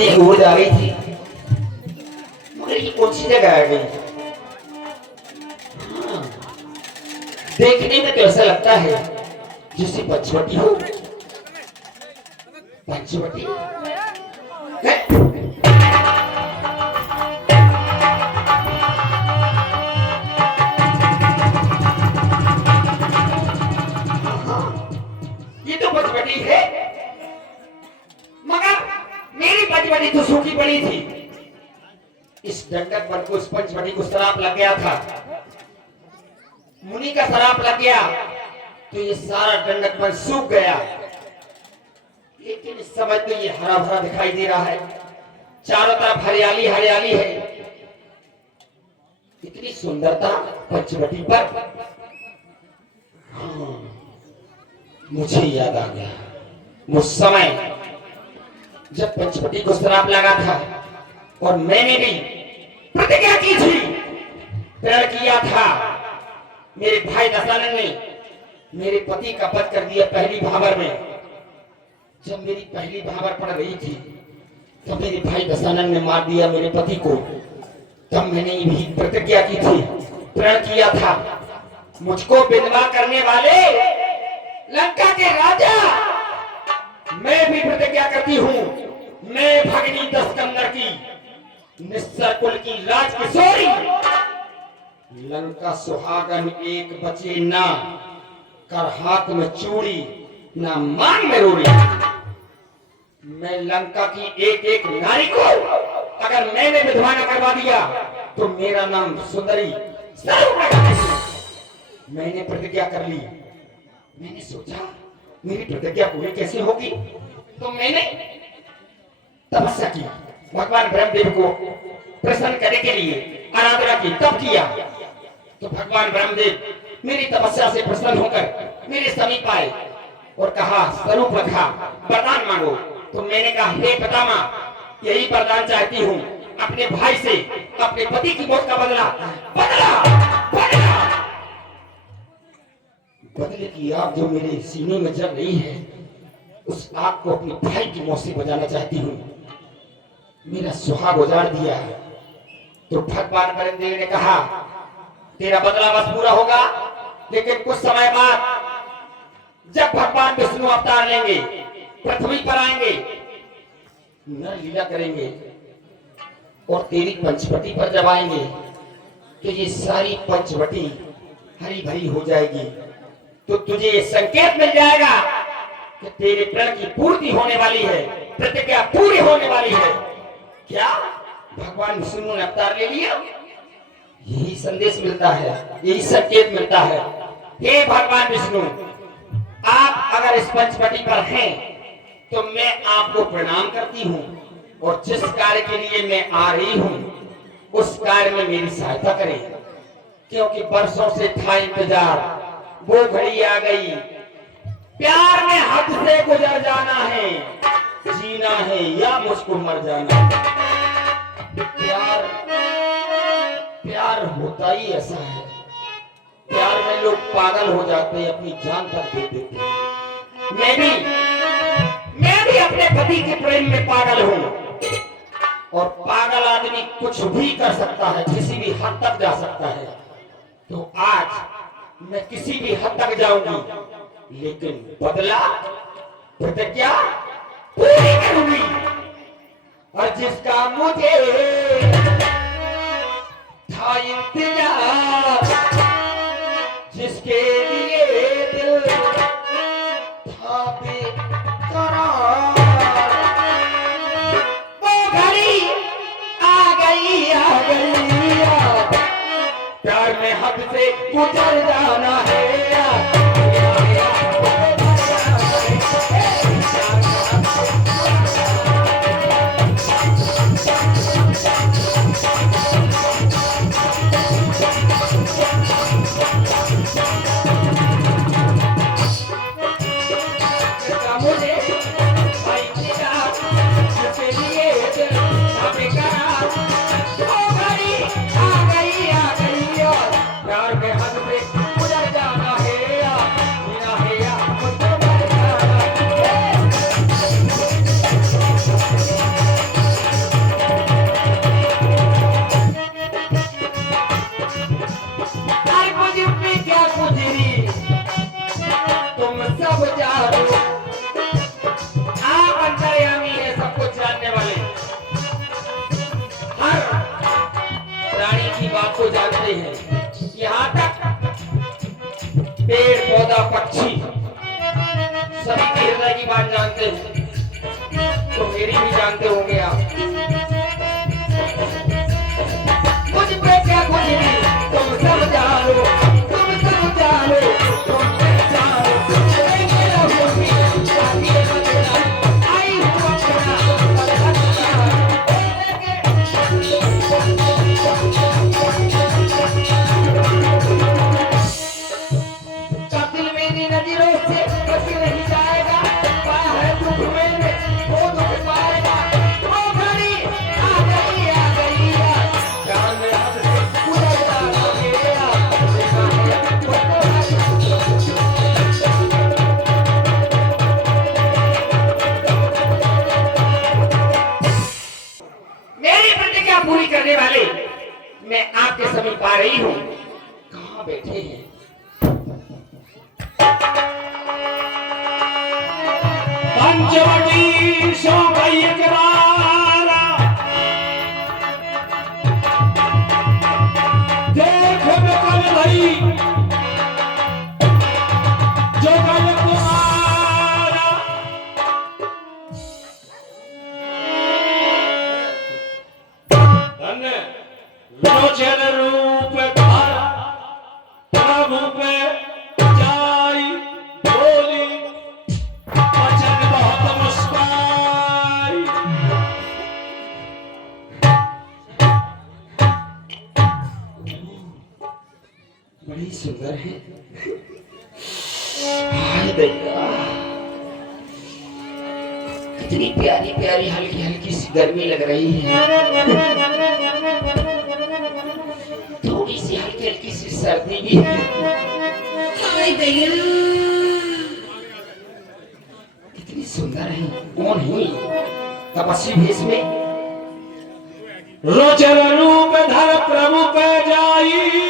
एक उड़ आ गई थी, मगर ये कौन सी जगह आ गई? हाँ, देखने में तो ऐसा लगता है जैसे पंचवटी हो। पंचवटी है? ये तो पंचवटी है, मगर मेरी पंचवटी तो सूखी पड़ी थी। इस दंडक पर को इस पंचवटी को शराब लग गया था, मुनि का शराब लग गया तो ये सारा दंडक पर सूख गया। लेकिन इस समय तो ये हरा भरा दिखाई दे रहा है, चारों तरफ हरियाली हरियाली है। इतनी सुंदरता पंचवटी पर। हाँ, मुझे याद आ गया वो समय जब पंचवटी को शराब लगा था और मैंने भी प्रतिज्ञा की थी, प्रण किया था। मेरे भाई दशानन ने मेरे पति का वध कर दिया पहली भाबर में। जब मेरी पहली भाबर पड़ रही थी तब मेरे भाई दशानन ने मार दिया मेरे पति को। तब मैंने भी प्रतिज्ञा की थी, प्रण किया था, मुझको विधवा करने वाले लंका के राजा, मैं भी प्रतिज्ञा करती हूँ, मैं भगनी दशकंदर की निस्सर कुल की राजकिशोरी, लंका सुहागन एक बचे ना, कर हाथ में चूड़ी ना मांग में रोड़ी। मैं लंका की एक एक नारी को अगर मैंने विधवा न करवा दिया तो मेरा नाम सुंदरी जरूर रखा। मैंने प्रतिज्ञा कर ली। मैंने सोचा मेरी प्रतिज्ञा पूरी कैसे होगी, तो मैंने तपस्या की, भगवान ब्रह्मदेव को प्रसन्न करने के लिए आराधना की, तब किया तो भगवान ब्रह्मदेव मेरी तपस्या से प्रसन्न होकर मेरे समीप आए और कहा, स्वरूप रखा, वरदान मांगो। तो मैंने कहा, हे पितामह, यही वरदान चाहती हूँ, अपने भाई से अपने पति की मौत का बदला बदला बदला। बदले की आग जो मेरे सीने में जल रही है, उस आग को अपने भाई की मौत से बजाना चाहती हूँ। मेरा सुहाग उजाड़ दिया। तो भगवान ब्रह्मदेव ने कहा, तेरा बदला बस पूरा होगा, लेकिन कुछ समय बाद जब भगवान विष्णु अवतार लेंगे, पृथ्वी पर आएंगे, नर लीला करेंगे और तेरी पंचवटी पर जब आएंगे तो ये सारी पंचवटी हरी भरी हो जाएगी। तो तुझे ये संकेत मिल जाएगा कि तेरे प्रण की पूर्ति होने वाली है, प्रतिज्ञा पूरी होने वाली है। क्या भगवान विष्णु ने अवतार ले लिया? यही संदेश मिलता है, यही संकेत मिलता है। हे भगवान विष्णु, आप अगर इस पंचवटी पर हैं तो मैं आपको प्रणाम करती हूँ और जिस कार्य के लिए मैं आ रही हूँ उस कार्य में मेरी सहायता करें, क्योंकि बरसों से था इंतजार, वो घड़ी आ गई। प्यार में हद से गुजर जाना है, जीना है या मुझको मर जाना। प्यार प्यार होता ही ऐसा है, प्यार में लोग पागल हो जाते हैं, अपनी जान तक दे देते हैं। मैं भी अपने पति के प्रेम में पागल हूं और पागल आदमी कुछ भी कर सकता है, किसी भी हद तक जा सकता है। तो आज मैं किसी भी हद तक जाऊंगी, लेकिन बदला प्रतिज्ञा पूरी करूंगी। और जिसका मुझे था इंतजार, जिसके लिए दिल था बेकरार, वो घड़ी आ गई आ गई। प्यार में हद से गुजर जाना है। प्यार में हद से गुजर जाना बात जानते हैं तो मेरी भी जानते होंगे आप। मुझ पे क्या कुछ नहीं, तुम सब जानो, तुम सब जानो, तुम पहचानो, मेरा होगी आगे बदला, आई हूँ अपना दिल मेरी नजरों से बच नहीं जाएगा, पाया है दुख मेरे वो दुख पाएगा, वो घड़ी आ गई जान याद से गुजरता गया, देखा है मेरी प्रतिज्ञा पूरी करने वाले मैं आपके समीप आ रही हूँ। कहाँ बैठे हैं? पंचवटी शोभय करारा देख कल भई जो कल कुमारा धन्य लोचन रूप धारा प्रभु पे जाई बोली वचन बहुत मुस्काई। बड़ी सुंदर है। हाय दैया, कितनी प्यारी प्यारी हल्की हल्की सी गर्मी लग रही है, थोड़ी सी हल्की हल्की सी सर्दी भी है। हाय दैया, कितनी सुंदर है। कौन है तपस्वी भेष में? रोचन रूप धर प्रभु पे जाई